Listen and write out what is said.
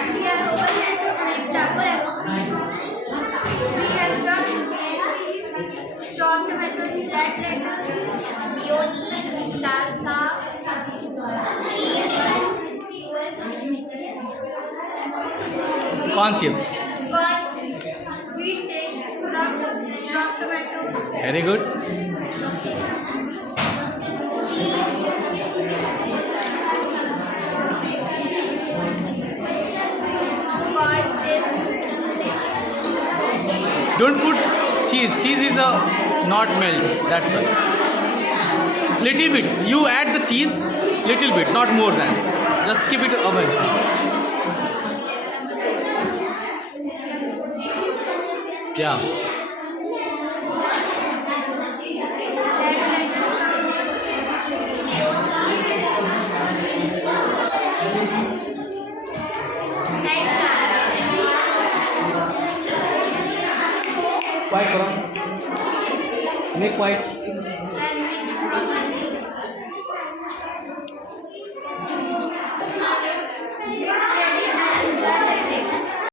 We are over here to make taco recipe. We have some eggs, chopped tomatoes, red lettuce, mayonnaise, salsa, cheese, Corn chips. corn chips. We take some chopped tomatoes, Very good. cheese, corn chips, Don't put cheese. Cheese is a not melt. That's why. Little bit. You add the cheese. Little bit, not more than. Just keep it away. Yeah. White, Make white. and mix properly.